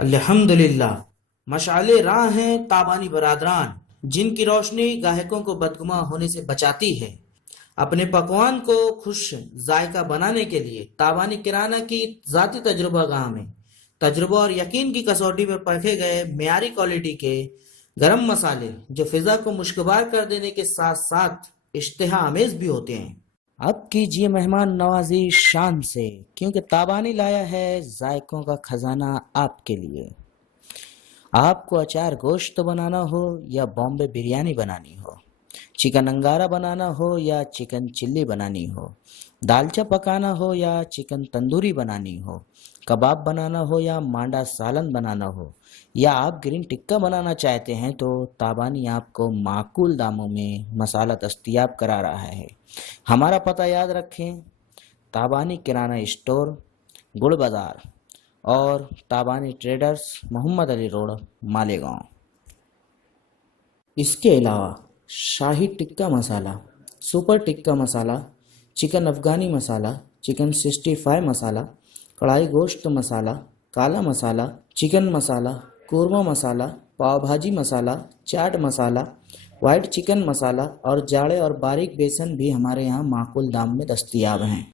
الحمدللہ، مشعل راہ ہیں تابانی برادران، جن کی روشنی گاہکوں کو بدگماں ہونے سے بچاتی ہے۔ اپنے پکوان کو خوش ذائقہ بنانے کے لیے تابانی کرانہ کی ذاتی تجربہ گاہ میں تجربہ اور یقین کی کسوٹی پر پرکھے گئے معیاری کوالٹی کے گرم مسالے جو فضا کو مشکبار کر دینے کے ساتھ ساتھ اشتہا امیز بھی ہوتے ہیں۔ اب کیجئے مہمان نوازی شان سے، کیونکہ تابانی لایا ہے ذائقوں کا خزانہ آپ کے لیے۔ آپ کو اچار گوشت بنانا ہو یا بامبے بریانی بنانی ہو، چکن انگارہ بنانا ہو یا چکن چلی بنانی ہو، دالچا پکانا ہو یا چکن تندوری بنانی ہو، کباب بنانا ہو یا مانڈا سالن بنانا ہو، یا آپ گرین ٹکا بنانا چاہتے ہیں تو تابانی آپ کو معقول داموں میں مسالہ دستیاب کرا رہا ہے۔ ہمارا پتہ یاد رکھیں: تابانی کرانہ اسٹور، گڑ بازار، اور تابانی ٹریڈرز، محمد علی روڈ، مالیگاؤں۔ اس کے علاوہ شاہی ٹکا مسالہ، سپر ٹکا مسالہ، چکن افغانی مسالہ، چکن 65 مسالہ، کڑھائی گوشت مسالہ، کالا مسالہ، چکن مسالہ، قورمہ مسالہ، پاؤ بھاجی مسالہ، چاٹ مسالہ، وائٹ چکن مسالہ اور جاڑے اور باریک بیسن بھی ہمارے یہاں معقول دام میں دستیاب ہیں۔